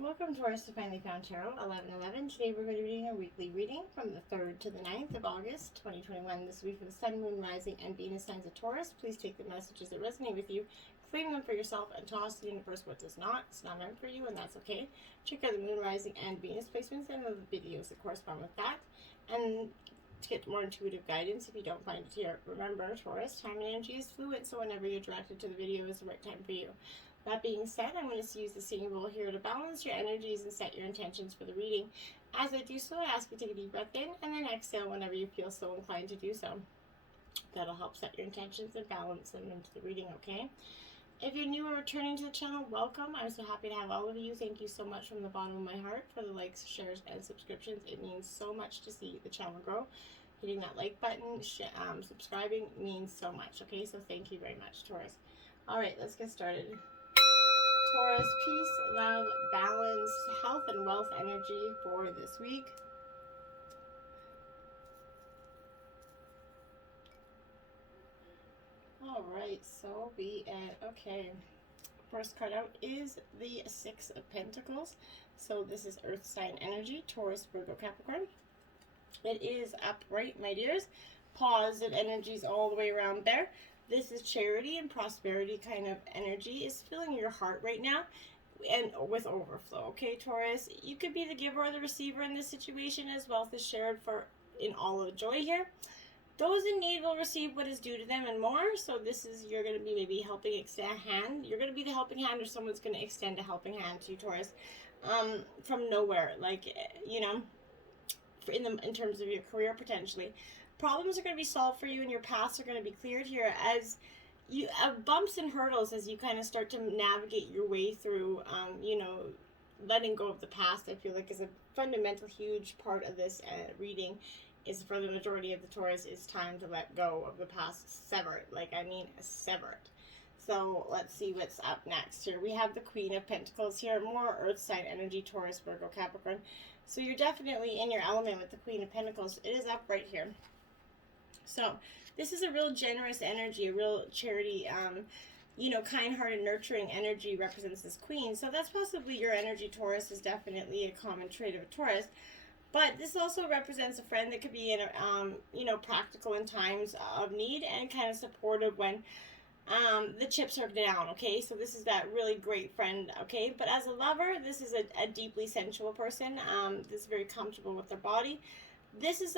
Welcome, Taurus, to Finally Found Tarot 1111. Today we're going to be doing a weekly reading from the 3rd to the 9th of August 2021. This week for the Sun, Moon, Rising, and Venus signs of Taurus. Please take the messages that resonate with you, claim them for yourself, and toss to the universe what does not. It's not meant for you, and that's okay. Check out the Moon, Rising, and Venus placements and the videos that correspond with that. And to get more intuitive guidance if you don't find it here. Remember, Taurus, time and energy is fluid, so whenever you're directed to the video is the right time for you. That being said, I'm going to use the same rule here to balance your energies and set your intentions for the reading. As I do so, I ask you to take a deep breath in and then exhale whenever you feel so inclined to do so. That'll help set your intentions and balance them into the reading, okay? If you're new or returning to the channel, welcome. I'm so happy to have all of you. Thank you so much from the bottom of my heart for the likes, shares, and subscriptions. It means so much to see the channel grow. Hitting that like button, subscribing means so much, okay? So thank you very much, Taurus. All right, let's get started. Taurus, peace, love, balance, health, and wealth energy for this week. All right, so be it. Okay, first card out is the Six of Pentacles. So this is Earth sign energy, Taurus, Virgo, Capricorn. It is upright, my dears. Positive energies all the way around there. This is charity and prosperity kind of energy is filling your heart right now and with overflow, okay, Taurus? You could be the giver or the receiver in this situation as wealth is shared for in all of the joy here. Those in need will receive what is due to them and more. So this is, you're going to be maybe helping extend a hand. You're going to be the helping hand, or someone's going to extend a helping hand to you, Taurus, from nowhere, like, you know, in terms of your career potentially. Problems are going to be solved for you and your paths are going to be cleared here as you have bumps and hurdles as you kind of start to navigate your way through, you know, letting go of the past. I feel like is a fundamental, huge part of this reading is for the majority of the Taurus is time to let go of the past, sever it. Like, I mean, sever it. So let's see what's up next here. We have the Queen of Pentacles here, more Earth sign energy, Taurus, Virgo, Capricorn. So you're definitely in your element with the Queen of Pentacles. It is up right here. So this is a real generous energy, a real charity, you know, kind-hearted, nurturing energy represents this queen. So that's possibly your energy, Taurus, is definitely a common trait of a Taurus. But this also represents a friend that could be, you know, practical in times of need and kind of supportive when the chips are down, okay? So this is that really great friend, okay? But as a lover, this is a deeply sensual person. This is very comfortable with their body. This is,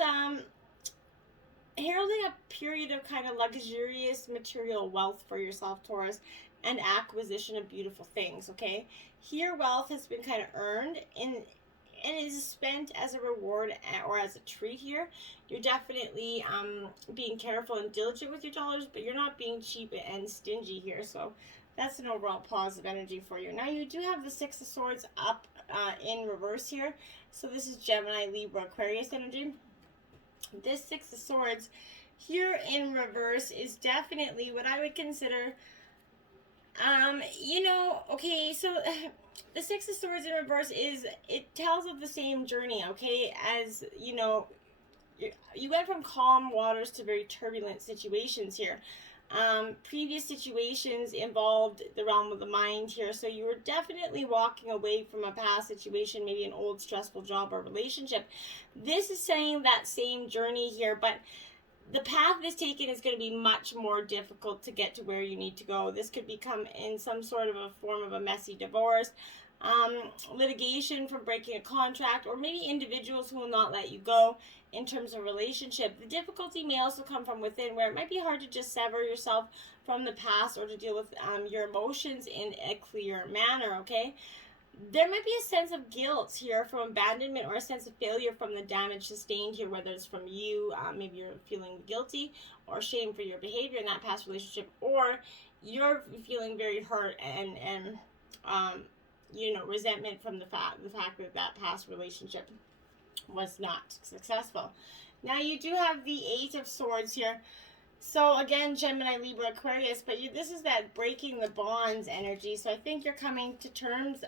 heralding a period of kind of luxurious material wealth for yourself, Taurus, and acquisition of beautiful things, okay? Here, wealth has been kind of earned and is spent as a reward or as a treat here. You're definitely being careful and diligent with your dollars, but you're not being cheap and stingy here, so that's an overall positive energy for you. Now, you do have the Six of Swords up in reverse here, so this is Gemini, Libra, Aquarius energy. This Six of Swords here in reverse is definitely what I would consider, you know, okay, so the Six of Swords in reverse is, it tells of the same journey, okay, as, you know, you went from calm waters to very turbulent situations here. Previous situations involved the realm of the mind here, so you were definitely walking away from a past situation, maybe an old stressful job or relationship. This is saying that same journey here, but the path this taken is going to be much more difficult to get to where you need to go. This could become in some sort of a form of a messy divorce, litigation from breaking a contract, or maybe individuals who will not let you go in terms of relationship. The difficulty may also come from within, where it might be hard to just sever yourself from the past or to deal with your emotions in a clear manner, okay? There might be a sense of guilt here from abandonment, or a sense of failure from the damage sustained here, whether it's from you, maybe you're feeling guilty or shame for your behavior in that past relationship, or you're feeling very hurt and you know, resentment from the fact that that past relationship was not successful. Now, you do have the Eight of Swords here. So again, Gemini, Libra, Aquarius, but this is that breaking the bonds energy. So I think you're coming to terms,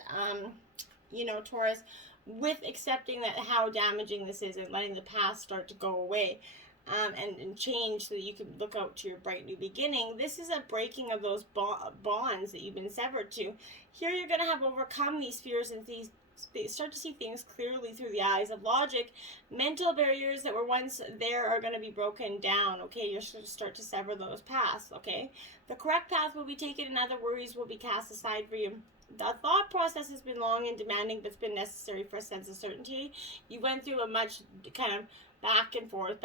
you know, Taurus, with accepting that how damaging this is and letting the past start to go away. and change so that you can look out to your bright new beginning. This is a breaking of those bonds that you've been severed to. Here you're going to have overcome these fears and these start to see things clearly through the eyes of logic. Mental barriers that were once there are going to be broken down, okay? You're going to start to sever those paths, okay? The correct path will be taken and other worries will be cast aside for you. The thought process has been long and demanding, but it's been necessary for a sense of certainty. You went through a much kind of back and forth,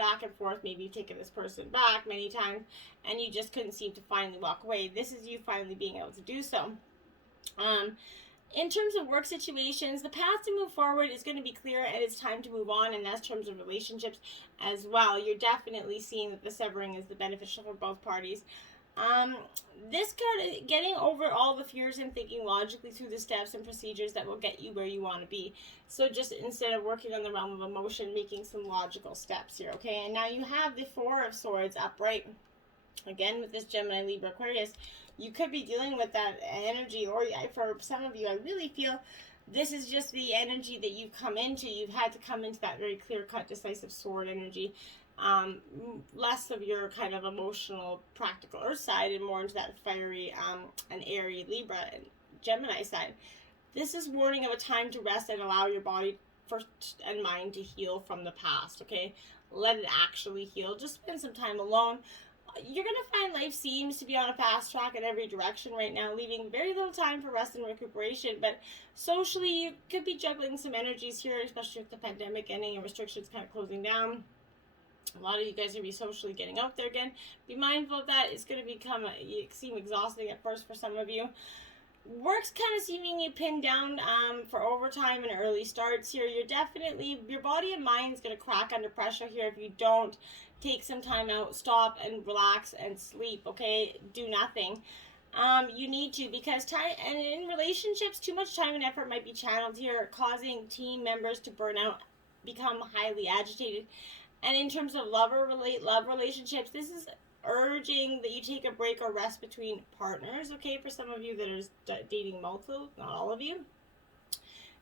maybe you've taken this person back many times, and you just couldn't seem to finally walk away. This is you finally being able to do so. In terms of work situations, the path to move forward is going to be clear, and it's time to move on, and that's in terms of relationships as well. You're definitely seeing that the severing is the beneficial for both parties. This card, getting over all the fears and thinking logically through the steps and procedures that will get you where you want to be. So just instead of working on the realm of emotion, making some logical steps here, okay? And now you have the Four of Swords upright. Again, with this Gemini, Libra, Aquarius, you could be dealing with that energy, or for some of you, I really feel this is just the energy that you've come into. You've had to come into that very clear-cut, decisive sword energy. Less of your kind of emotional, practical earth side and more into that fiery and airy Libra and Gemini side. This is warning of a time to rest and allow your body first and mind to heal from the past, okay? Let it actually heal. Just spend some time alone. You're going to find life seems to be on a fast track in every direction right now, leaving very little time for rest and recuperation. But socially, you could be juggling some energies here, especially with the pandemic ending and restrictions kind of closing down. A lot of you guys are going to be socially getting out there again. Be mindful of that. It's going to seem exhausting at first for some of you. Work's kind of seeming you pinned down for overtime and early starts here. Your body and mind is going to crack under pressure here if you don't take some time out, stop and relax and sleep, okay? Do nothing. You need to, because time, and in relationships, too much time and effort might be channeled here, causing team members to burn out, become highly agitated. And in terms of love relationships, this is urging that you take a break or rest between partners, okay? For some of you that are dating multiple, not all of you.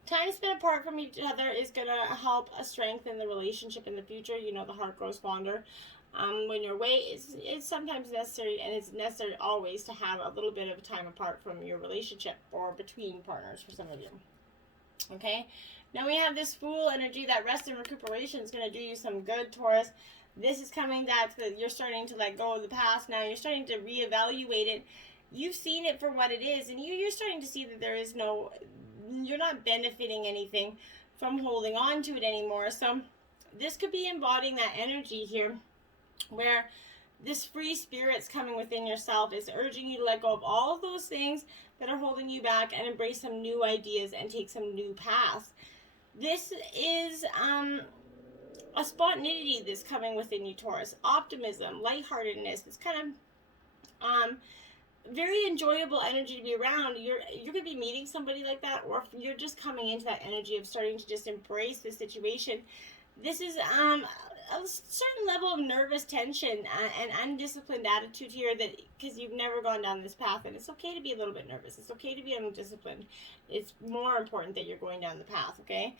Time spent apart from each other is going to help strengthen the relationship in the future. You know, the heart grows fonder when you're away. It's sometimes necessary, and it's necessary always to have a little bit of time apart from your relationship or between partners for some of you. Okay? Now we have this Fool energy. That rest and recuperation is going to do you some good, Taurus. This is coming that you're starting to let go of the past now. You're starting to reevaluate it. You've seen it for what it is, and you're starting to see that you're not benefiting anything from holding on to it anymore. So this could be embodying that energy here where this free spirit's coming within yourself is urging you to let go of all of those things that are holding you back and embrace some new ideas and take some new paths. This is a spontaneity that's coming within you, Taurus. Optimism, lightheartedness. It's kind of very enjoyable energy to be around. You're going to be meeting somebody like that, or if you're just coming into that energy of starting to just embrace the situation. This is a certain level of nervous tension and undisciplined attitude here, that because you've never gone down this path, and it's okay to be a little bit nervous. It's okay to be undisciplined. It's more important that you're going down the path, okay?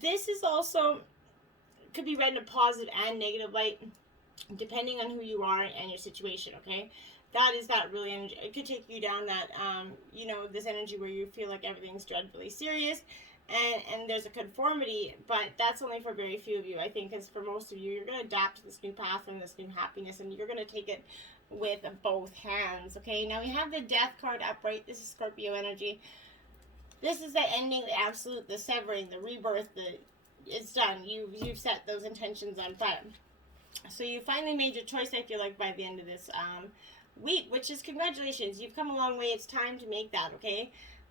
This is also could be read in a positive and negative light, depending on who you are and your situation, okay? That is that really energy. It could take you down that, this energy where you feel like everything's dreadfully serious and there's a conformity, but that's only for very few of you. I think because for most of you, you're going to adapt to this new path and this new happiness, and you're going to take it with both hands, okay? Now we have the Death card upright. This is Scorpio energy. This is the ending, the absolute, the severing, the rebirth, it's done. You've set those intentions on fire. So you finally made your choice, I feel like, by the end of this week, which is congratulations. You've come a long way. It's time to make that, okay?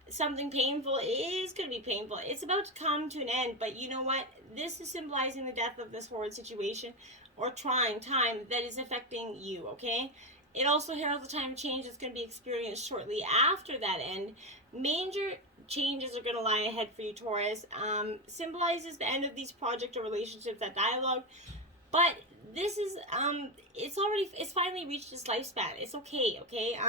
Something painful is going to be painful. It's about to come to an end, but you know what? This is symbolizing the death of this horrid situation or trying time that is affecting you, okay? It also heralds the time of change that's going to be experienced shortly after that end. Major changes are going to lie ahead for you, Taurus. Symbolizes the end of these project or relationships, that dialogue. But this is, it's finally reached its lifespan. It's okay, okay?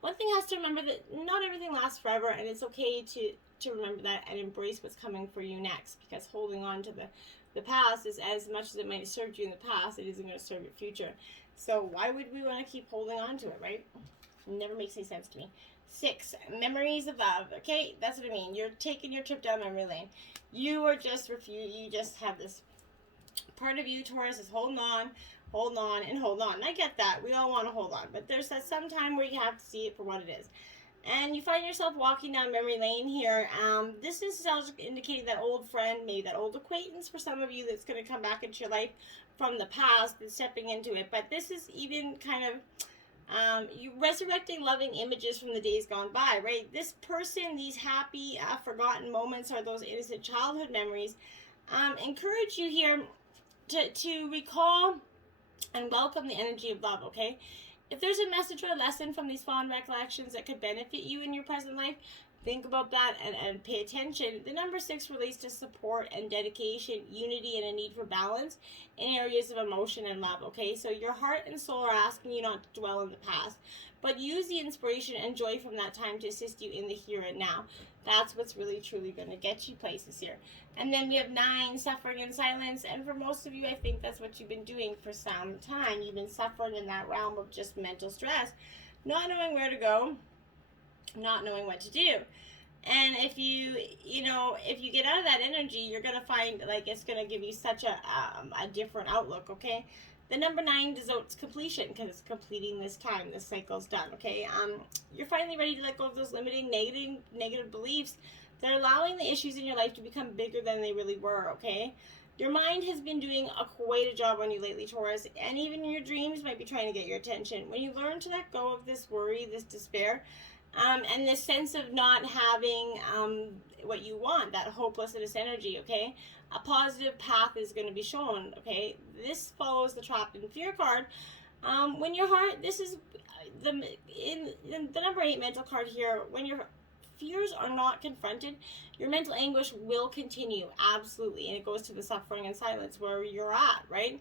One thing has to remember that not everything lasts forever, and it's okay to remember that and embrace what's coming for you next, because holding on to the the past is, as much as it might have served you in the past, it isn't going to serve your future. So why would we want to keep holding on to it, right? It never makes any sense to me. 6, memories of love. Okay, that's what I mean. You're taking your trip down memory lane. You are just you just have this part of you, Taurus, is holding on, and hold on. And I get that. We all want to hold on. But there's that some time where you have to see it for what it is. And you find yourself walking down memory lane here. This is indicating that old friend, maybe that old acquaintance for some of you that's going to come back into your life from the past and stepping into it. But this is even kind of you resurrecting loving images from the days gone by, right? This person, these happy, forgotten moments, or those innocent childhood memories, encourage you here to recall and welcome the energy of love, okay? If there's a message or a lesson from these fond recollections that could benefit you in your present life, think about that and pay attention. The number 6 relates to support and dedication, unity, and a need for balance in areas of emotion and love, okay? So your heart and soul are asking you not to dwell in the past, but use the inspiration and joy from that time to assist you in the here and now. That's what's really, truly going to get you places here. And then we have 9, suffering in silence. And for most of you, I think that's what you've been doing for some time. You've been suffering in that realm of just mental stress, not knowing where to go, not knowing what to do. And if if you get out of that energy, you're going to find like it's going to give you such a different outlook, okay? The number 9 denotes completion because it's completing this time. This cycle's done, okay? You're finally ready to let go of those limiting negative beliefs that are allowing the issues in your life to become bigger than they really were, okay? Your mind has been doing quite a job on you lately, Taurus, and even your dreams might be trying to get your attention. When you learn to let go of this worry, this despair, and this sense of not having what you want, that hopelessness energy, okay? A positive path is going to be shown, okay? This follows the trapped in fear card. When your heart, this is the number 8 mental card here. When your fears are not confronted, your mental anguish will continue, absolutely. And it goes to the suffering and silence where you're at, right?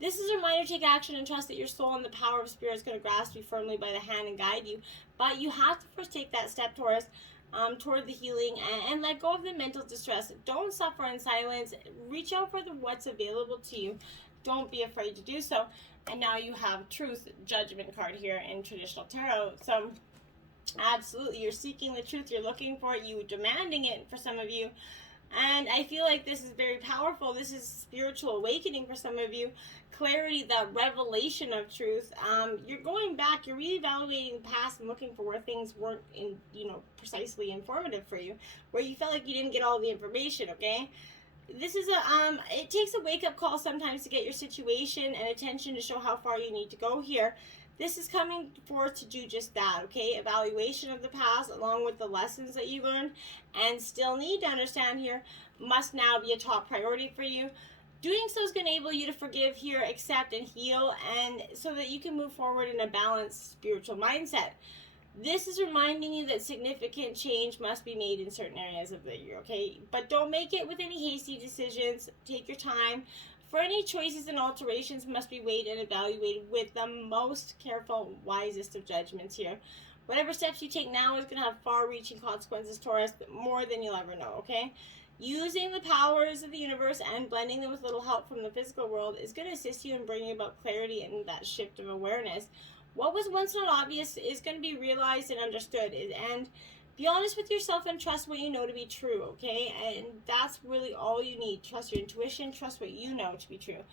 This is a reminder to take action and trust that your soul and the power of spirit is going to grasp you firmly by the hand and guide you. But you have to first take that step, Taurus, toward the healing and let go of the mental distress. Don't suffer in silence. Reach out for what's available to you. Don't be afraid to do so. And now you have truth, judgment card here in traditional tarot. So absolutely, you're seeking the truth. You're looking for it. You're demanding it for some of you. And I feel like this is very powerful. This is spiritual awakening for some of you. Clarity, the revelation of truth. You're going back, you're reevaluating the past and looking for where things weren't precisely informative for you, where you felt like you didn't get all the information, okay? This is it takes a wake-up call sometimes to get your situation and attention to show how far you need to go here. This is coming forth to do just that, okay? Evaluation of the past along with the lessons that you learned and still need to understand here must now be a top priority for you. Doing so is going to enable you to forgive here, accept, and heal, and so that you can move forward in a balanced spiritual mindset. This is reminding you that significant change must be made in certain areas of the year, okay? But don't make it with any hasty decisions. Take your time. For any choices and alterations must be weighed and evaluated with the most careful, wisest of judgments here. Whatever steps you take now is going to have far-reaching consequences, Taurus, more than you'll ever know, okay? Using the powers of the universe and blending them with little help from the physical world is going to assist you in bringing about clarity and that shift of awareness. What was once not obvious is going to be realized and understood. And be honest with yourself and trust what you know to be true, okay? And that's really all you need. Trust your intuition, trust what you know to be true.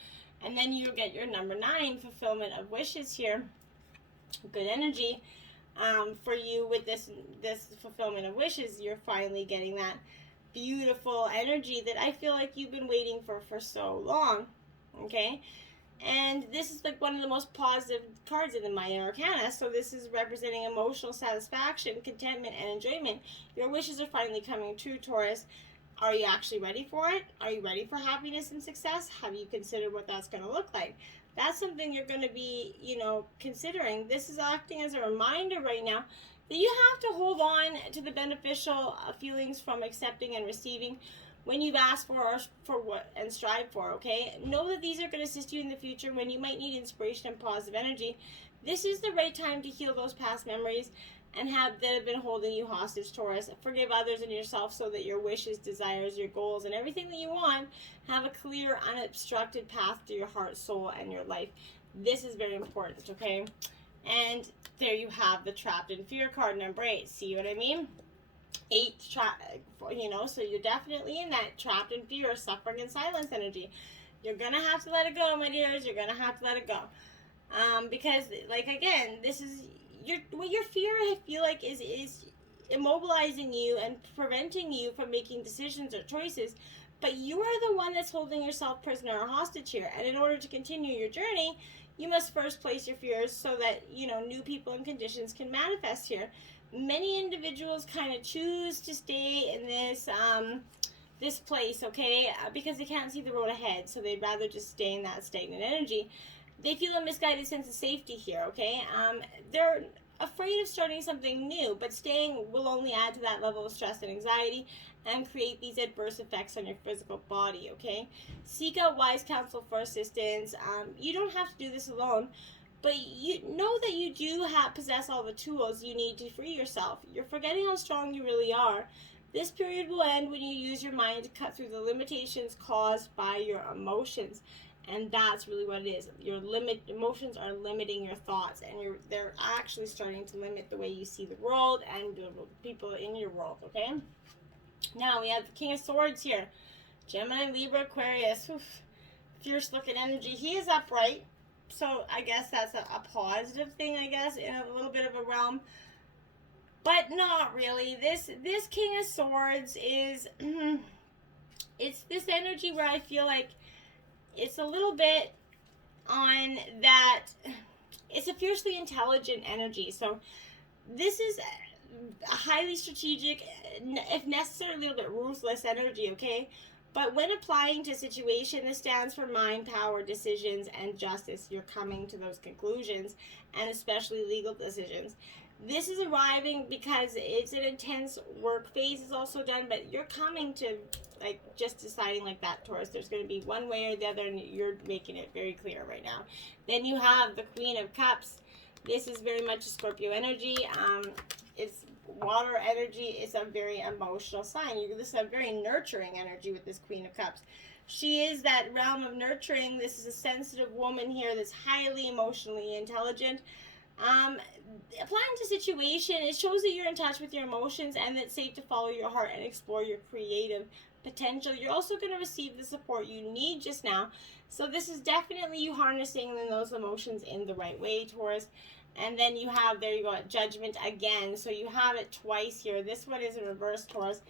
And then you'll get your number 9, fulfillment of wishes here. Good energy for you with this fulfillment of wishes. You're finally getting that beautiful energy that I feel like you've been waiting for so long, okay? And this is like one of the most positive cards in the Minor Arcana. So this is representing emotional satisfaction, contentment, and enjoyment. Your wishes are finally coming true, Taurus. Are you actually ready for it? Are you ready for happiness and success? Have you considered what that's going to look like? That's something you're going to be, considering. This is acting as a reminder right now that you have to hold on to the beneficial feelings from accepting and receiving when you've asked for what and strive for, okay? Know that these are going to assist you in the future when you might need inspiration and positive energy. This is the right time to heal those past memories and that have been holding you hostage, Taurus. Forgive others and yourself so that your wishes, desires, your goals, and everything that you want have a clear, unobstructed path to your heart, soul, and your life. This is very important, okay? And there you have the Trapped in Fear card, number 8. See what I mean? 8, so you're definitely in that trapped in fear, suffering, and silence energy. You're going to have to let it go, my dears. You're going to have to let it go. Because, like, again, this is what your fear, I feel like, is immobilizing you and preventing you from making decisions or choices. But you are the one that's holding yourself prisoner or hostage here. And in order to continue your journey, you must first place your fears so that, new people and conditions can manifest here. Many individuals kind of choose to stay in this place, okay, because they can't see the road ahead, so they'd rather just stay in that stagnant energy. They feel a misguided sense of safety here, okay? They're afraid of starting something new, but staying will only add to that level of stress and anxiety and create these adverse effects on your physical body, okay? Seek out wise counsel for assistance. You don't have to do this alone, but you know that you do possess all the tools you need to free yourself. You're forgetting how strong you really are. This period will end when you use your mind to cut through the limitations caused by your emotions. And that's really what it is. Emotions are limiting your thoughts, and they're actually starting to limit the way you see the world and the people in your world, okay? Now we have the King of Swords here. Gemini, Libra, Aquarius. Oof. Fierce looking energy. He is upright. So I guess that's a positive thing, I guess, in a little bit of a realm. But not really. This King of Swords is, it's this energy where I feel like it's a little bit on that, it's a fiercely intelligent energy. So this is a highly strategic, if necessary, a little bit ruthless energy, okay? But when applying to a situation, this stands for mind, power, decisions, and justice. You're coming to those conclusions, and especially legal decisions. This is arriving because it's an intense work phase is also done, but you're coming to, like, just deciding like that, Taurus. There's going to be one way or the other, and you're making it very clear right now. Then you have the Queen of Cups. This is very much a Scorpio energy. It's water energy. It's a very emotional sign. This is a very nurturing energy with this Queen of Cups. She is that realm of nurturing. This is a sensitive woman here that's highly emotionally intelligent. Applying to situation, it shows that you're in touch with your emotions and that it's safe to follow your heart and explore your creative potential. You're also going to receive the support you need just now. So this is definitely you harnessing those emotions in the right way, Taurus. And then you have, there you go, Judgment again. So you have it twice here. This one is in reverse, Taurus.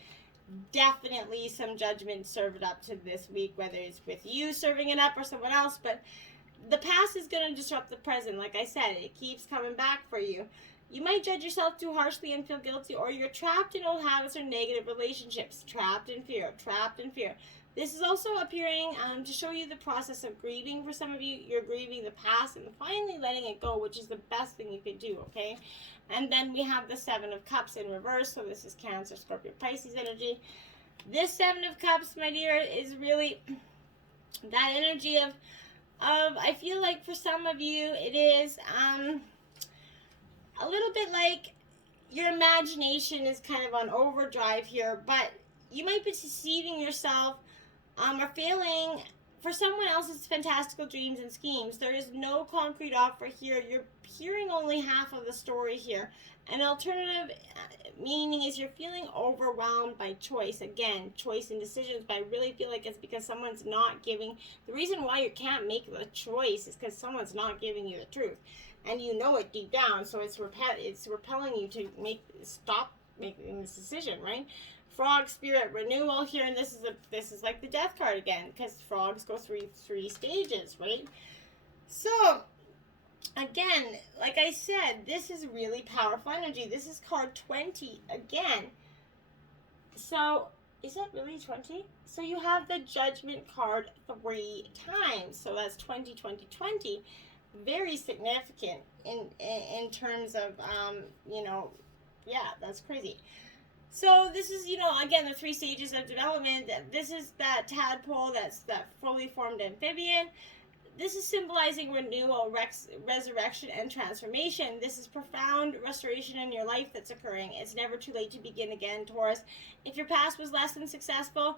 Definitely some judgment served up to this week, whether it's with you serving it up or someone else. But the past is going to disrupt the present. Like I said, it keeps coming back for you. You might judge yourself too harshly and feel guilty, or you're trapped in old habits or negative relationships. Trapped in fear. Trapped in fear. This is also appearing to show you the process of grieving. For some of you, you're grieving the past and finally letting it go, which is the best thing you can do, okay? And then we have the Seven of Cups in reverse. So this is Cancer, Scorpio, Pisces energy. This Seven of Cups, my dear, is really that energy of I feel like for some of you, it is a little bit like your imagination is kind of on overdrive here, but you might be deceiving yourself or failing. For someone else, it's fantastical dreams and schemes. There is no concrete offer here. You're hearing only half of the story here. An alternative meaning is you're feeling overwhelmed by choice. Again, choice and decisions, but I really feel like it's because someone's not giving. The reason why you can't make the choice is because someone's not giving you the truth. And you know it deep down, so it's repelling you to stop making this decision, right? Frog spirit renewal here, and this is like the death card again, because frogs go through three stages, right? So again, like I said, this is really powerful energy. This is card 20 again. So is that really 20? So you have the Judgment card 3 times. So that's 20, 20, 20. Very significant in terms of yeah, that's crazy. So this is, again, the 3 stages of development. This is that tadpole, that's that fully formed amphibian. this is symbolizing renewal, resurrection, and transformation. This is profound restoration in your life that's occurring. It's never too late to begin again, Taurus. If your past was less than successful,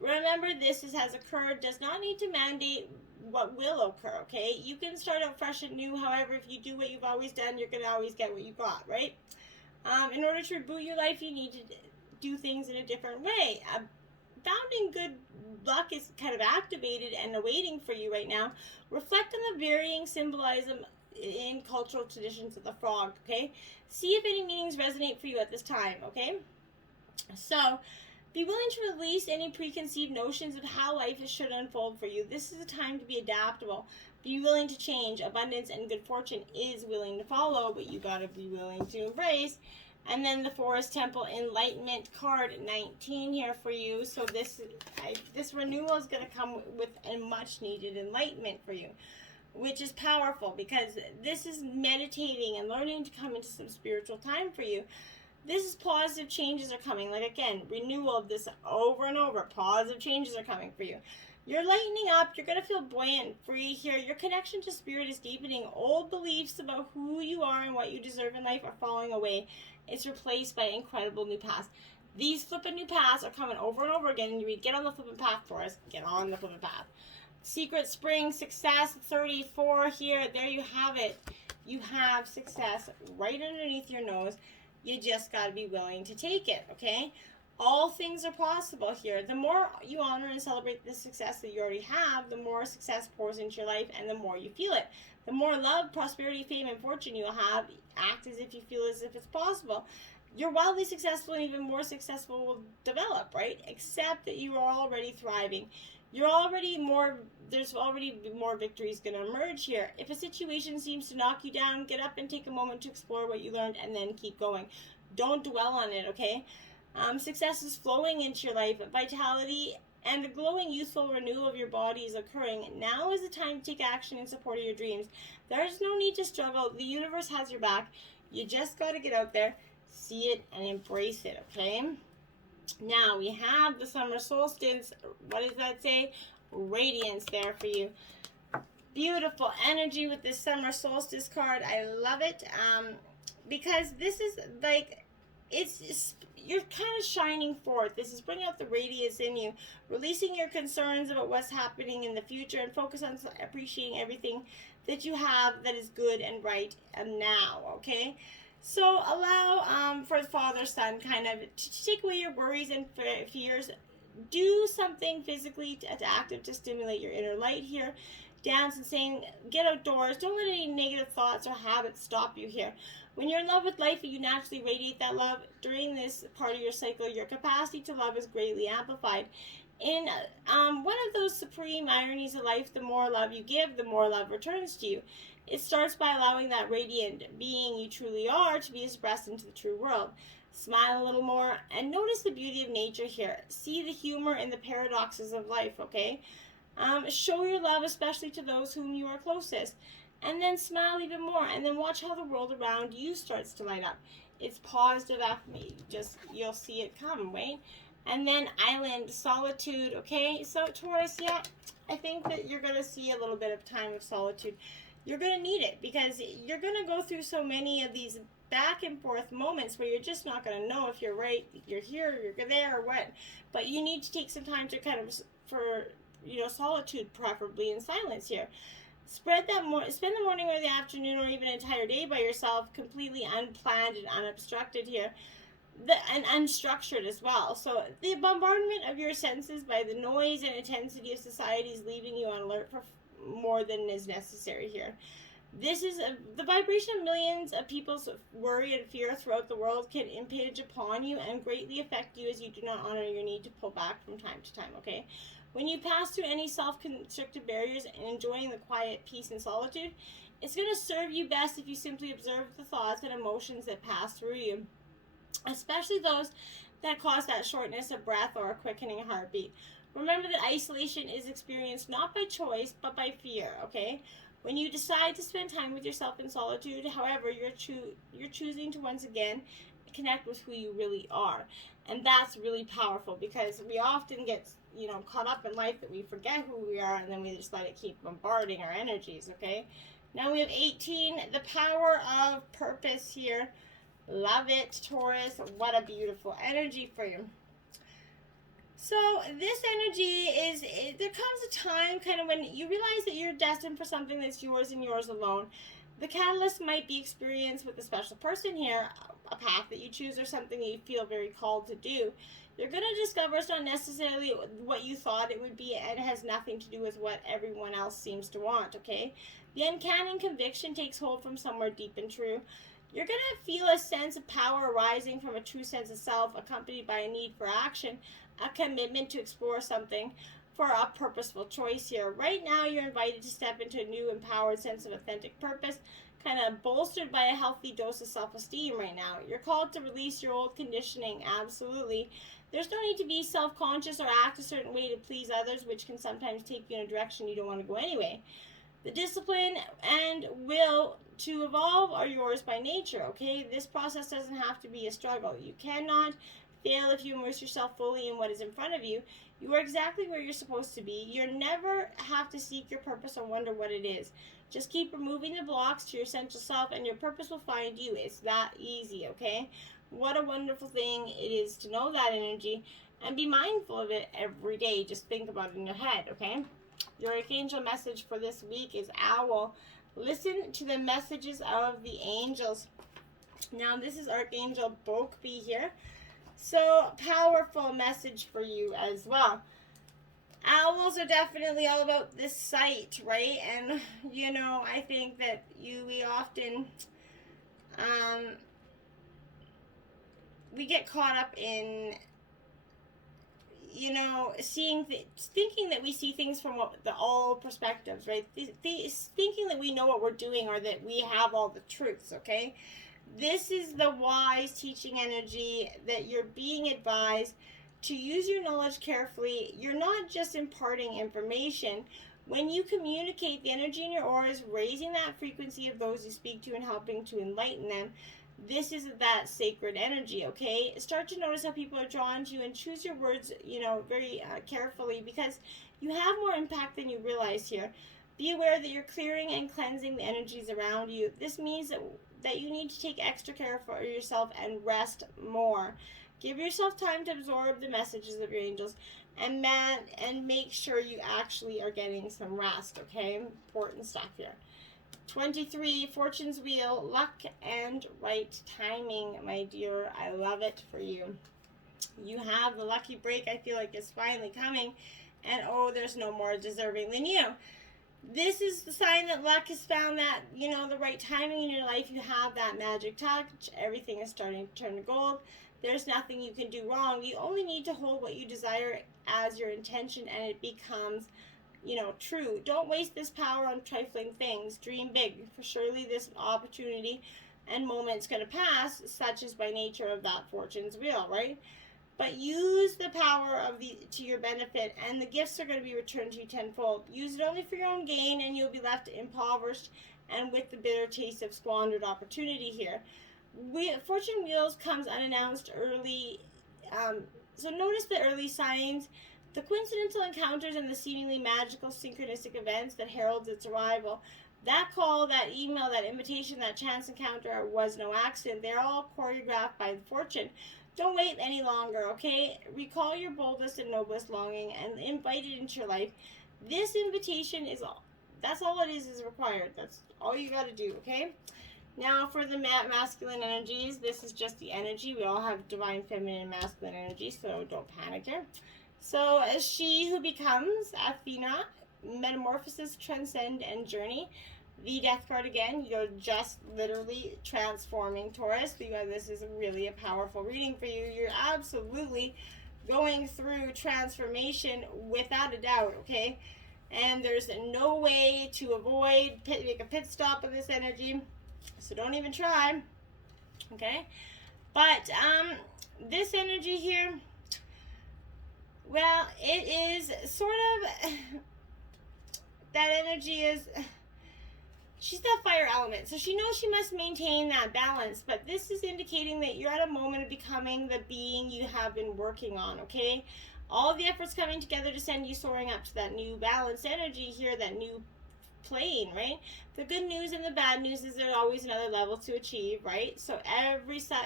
remember this has occurred does not need to mandate what will occur, okay? You can start out fresh and new. However, if you do what you've always done, you're going to always get what you got, right? In order to reboot your life, you need to do things in a different way. Abounding good luck is kind of activated and awaiting for you right now. Reflect on the varying symbolism in cultural traditions of the frog, okay? See if any meanings resonate for you at this time, okay? So, be willing to release any preconceived notions of how life should unfold for you. This is a time to be adaptable. Be willing to change. Abundance and good fortune is willing to follow, but you gotta be willing to embrace. And then the Forest Temple Enlightenment card 19 here for you. So this renewal is going to come with a much needed enlightenment for you, which is powerful because this is meditating and learning to come into some spiritual time for you. This is positive changes are coming. Like again, renewal of this over and over. Positive changes are coming for you. You're lightening up. You're going to feel buoyant and free here. Your connection to spirit is deepening. Old beliefs about who you are and what you deserve in life are falling away. It's replaced by incredible new paths. These flipping new paths are coming over and over again. And you read, get on the flipping path, Taurus. Get on the flipping path. Secret Spring Success 34 here. There you have it. You have success right underneath your nose. You just got to be willing to take it, okay? All things are possible here. The more you honor and celebrate the success that you already have, the more success pours into your life and the more you feel it. The more love, prosperity, fame, and fortune you'll have, act as if you feel as if it's possible. You're wildly successful and even more successful will develop, right? Except that you are already thriving. There's already more victories going to emerge here. If a situation seems to knock you down, get up and take a moment to explore what you learned and then keep going. Don't dwell on it, okay? Success is flowing into your life. Vitality and a glowing youthful renewal of your body is occurring. Now is the time to take action in support of your dreams. There's no need to struggle. The universe has your back. You just got to get out there, see it, and embrace it, okay? Now we have the summer solstice. What does that say? Radiance there for you. Beautiful energy with this summer solstice card. I love it because this is like, it's just, you're kind of shining forth. This is bringing out the radiance in you, releasing your concerns about what's happening in the future and focus on appreciating everything that you have that is good and right and now, okay? So allow for the Father, Son kind of to take away your worries and fears. Do something physically active to stimulate your inner light here. Dance and sing, get outdoors. Don't let any negative thoughts or habits stop you here. When you're in love with life, you naturally radiate that love. During this part of your cycle, your capacity to love is greatly amplified. In one of those supreme ironies of life, the more love you give, the more love returns to you. It starts by allowing that radiant being you truly are to be expressed into the true world. Smile a little more and notice the beauty of nature here. See the humor in the paradoxes of life, okay? Show your love, especially to those whom you are closest. And then smile even more. And then watch how the world around you starts to light up. It's positive affirmation. Just, you'll see it come, right? And then island, solitude, okay? So Taurus, yeah, I think that you're going to see a little bit of time of solitude. You're going to need it because you're going to go through so many of these back and forth moments where you're just not going to know if you're right, you're here, you're there, or what. But you need to take some time to kind of, for, solitude, preferably in silence here. Spend the morning or the afternoon or even an entire day by yourself, completely unplanned and unobstructed here. And unstructured as well. So the bombardment of your senses by the noise and intensity of society is leaving you on alert for more than is necessary here. This is the vibration of millions of people's worry and fear throughout the world can impinge upon you and greatly affect you as you do not honor your need to pull back from time to time, okay? When you pass through any self-constructed barriers and enjoying the quiet peace and solitude, it's going to serve you best if you simply observe the thoughts and emotions that pass through you, especially those that cause that shortness of breath or a quickening heartbeat. Remember that isolation is experienced not by choice, but by fear, okay? When you decide to spend time with yourself in solitude, however, you're choosing to once again connect with who you really are. And that's really powerful, because we often get, caught up in life that we forget who we are, and then we just let it keep bombarding our energies, okay? Now we have 18, the power of purpose here. Love it, Taurus. What a beautiful energy for you. So this energy is, there comes a time kind of when you realize that you're destined for something that's yours and yours alone. The catalyst might be experience with a special person here, a path that you choose, or something that you feel very called to do. You're going to discover it's not necessarily what you thought it would be, and it has nothing to do with what everyone else seems to want, okay? The uncanny conviction takes hold from somewhere deep and true. You're going to feel a sense of power arising from a true sense of self, accompanied by a need for action, a commitment to explore something, for a purposeful choice here. Right now, you're invited to step into a new empowered sense of authentic purpose, kind of bolstered by a healthy dose of self-esteem right now. You're called to release your old conditioning, absolutely. There's no need to be self-conscious or act a certain way to please others, which can sometimes take you in a direction you don't want to go anyway. The discipline and will to evolve are yours by nature, okay? This process doesn't have to be a struggle. You cannot fail if you immerse yourself fully in what is in front of you. You are exactly where you're supposed to be. You never have to seek your purpose or wonder what it is. Just keep removing the blocks to your essential self, and your purpose will find you. It's that easy, okay? What a wonderful thing it is to know that energy and be mindful of it every day. Just think about it in your head, okay? Your archangel message for this week is Owl. Listen to the messages of the angels. Now, this is Archangel Bokbi here. So, powerful message for you as well. Owls are definitely all about this sight, right? And, I think that we often, we get caught up in, thinking that we see things from all perspectives, right? Thinking that we know what we're doing, or that we have all the truths, okay? This is the wise teaching energy that you're being advised to use your knowledge carefully. You're not just imparting information. When you communicate, the energy in your aura is raising that frequency of those you speak to and helping to enlighten them. This is that sacred energy, okay? Start to notice how people are drawn to you, and choose your words, very carefully, because you have more impact than you realize here. Be aware that you're clearing and cleansing the energies around you. This means that you need to take extra care for yourself and rest more. Give yourself time to absorb the messages of your angels, and make sure you actually are getting some rest, okay? Important stuff here. 23, Fortune's Wheel, luck and right timing, my dear. I love it for you. You have the lucky break, I feel like, is finally coming, and there's no more deserving than you. This is the sign that luck has found that, the right timing in your life. You have that magic touch. Everything is starting to turn to gold. There's nothing you can do wrong. You only need to hold what you desire as your intention, and it becomes, true. Don't waste this power on trifling things. Dream big, for surely this opportunity and moment's going to pass, such is by nature of that Fortune's Wheel, right? But use the power to your benefit, and the gifts are going to be returned to you tenfold. Use it only for your own gain, and you'll be left impoverished and with the bitter taste of squandered opportunity here. Fortune Wheels comes unannounced early, so notice the early signs, the coincidental encounters, and the seemingly magical synchronistic events that herald its arrival. That call, that email, that invitation, that chance encounter was no accident. They're all choreographed by Fortune. Don't wait any longer, okay? Recall your boldest and noblest longing and invite it into your life. This invitation that's all it is required. That's all you got to do, okay? Now for the masculine energies, this is just the energy. We all have divine feminine and masculine energy, so don't panic here. So as she who becomes Athena, metamorphosis, transcend, and journey. The Death card again, you're just literally transforming, Taurus. This is really a powerful reading for you. You're absolutely going through transformation without a doubt, okay? And there's no way to make a pit stop of this energy, so don't even try, okay? But this energy here, well, it is sort of, that energy is, she's that fire element, so she knows she must maintain that balance, but this is indicating that you're at a moment of becoming the being you have been working on, okay? All the efforts coming together to send you soaring up to that new balanced energy here, that new plane, right? The good news and the bad news is there's always another level to achieve, right? So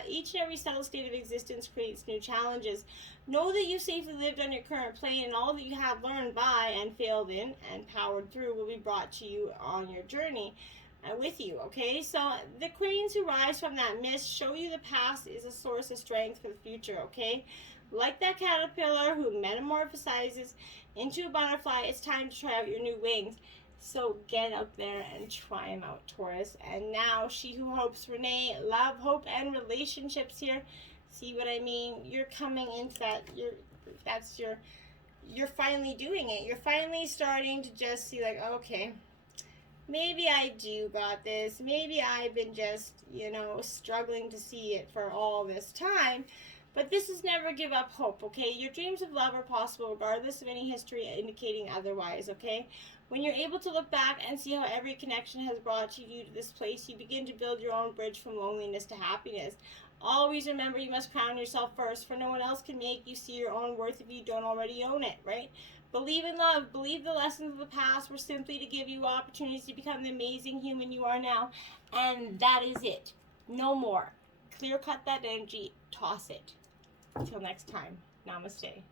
each and every subtle state of existence creates new challenges. Know that you safely lived on your current plane, and all that you have learned by and failed in and powered through will be brought to you on your journey with you, okay? So the cranes who rise from that mist show you the past is a source of strength for the future, okay? Like that caterpillar who metamorphosizes into a butterfly, it's time to try out your new wings. So get out there and try them out, Taurus. And now, she who hopes, Renee, love, hope, and relationships here. See what I mean? You're coming into that. You're finally doing it. You're finally starting to just see, like, okay, maybe I do got this. Maybe I've been just, struggling to see it for all this time. But this is never give up hope, okay? Your dreams of love are possible regardless of any history indicating otherwise, okay? When you're able to look back and see how every connection has brought you to this place, you begin to build your own bridge from loneliness to happiness. Always remember you must crown yourself first, for no one else can make you see your own worth if you don't already own it, right? Believe in love. Believe the lessons of the past were simply to give you opportunities to become the amazing human you are now. And that is it. No more. Clear cut that energy. Toss it. Until next time. Namaste.